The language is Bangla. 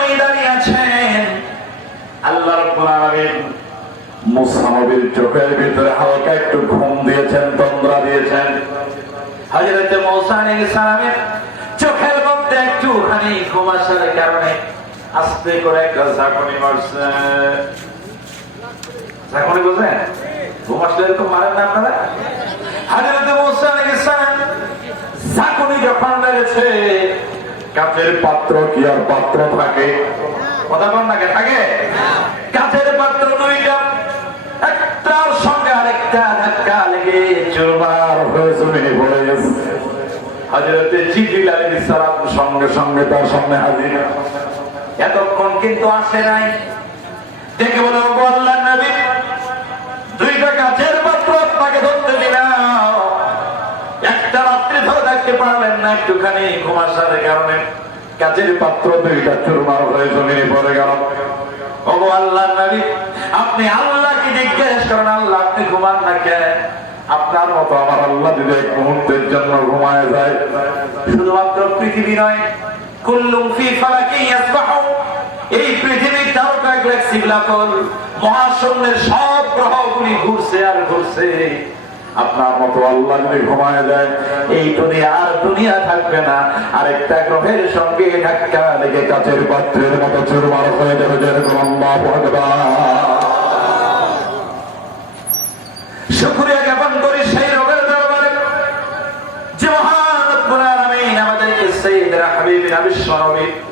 নিয়ে দাঁড়িয়ে আছেন। আল্লাহ রাব্বুল আলামিন মুসা নবীর চোখের ভিতরে হালকা একটু ঘুম দিয়েছেন, তন্দ্রা দিয়েছেন। হযরত মুসা আলাইহিস সালামের চোখের মধ্যে একটুখানি ঘুম আসার কারণে আস্তে করে একটা ঝাঁকুনি মারছে। ঝাঁকুনি বুঝলেন? ঘুম আসলে এরকম মারেন না আপনারা? হযরত মুসা আলাইহিস সালাম ঝাঁকুনি যখন মেরেছে কাচের পাত্র কি আর পাত্র থাকে? কথা বল না থাকে? কাচের পাত্র দুইটা। একটার সঙ্গে আরেকটা ধাক্কা লেগে চুরমার হয়ে জমিনে পড়ে গেছে। হজরতে জিবরিল আলাইহিস সঙ্গে সঙ্গে তার সামনে হাজির। এতক্ষণ কিন্তু আসে নাই। দেখে বলে রাত্রি ধরে থাকতে পারলেন না, একটুখানি ঘুমাসার কারণে। কাজের পাত্র দুইটা চুরমার হয়ে জমিনে পড়ে গেল। ও আল্লাহ নবী, আপনি আল্লাহকে জিজ্ঞেস করেন, আল্লাহ, আপনি ঘুমান না কেন আপনার মতো আমার আল্লাহ যদি এক মুহূর্তের জন্য ঘুমায় যায়। শুধুমাত্র পৃথিবী নয়, কুল্লুম ফি ফালাকি ইয়াসবাহু। এই পৃথিবীর তারকা গ্যালাক্সি হোল, মহাশূন্যের সব গ্রহগুলি ঘুরছে আর ঘুরছে। আপনার মতো আল্লাহ যদি ঘুমায় দেয়, এই দুনিয়া আর দুনিয়া থাকবে না। আরেকটা গ্রহের সঙ্গে ধাক্কা লেগে কাছের পাত্রের মতো চুরমার হয়ে যাবে যেরকম আল্লাহ শুক্রিয়া জ্ঞাপন আমাদেরকে সেই হাবিব আবিষ্কার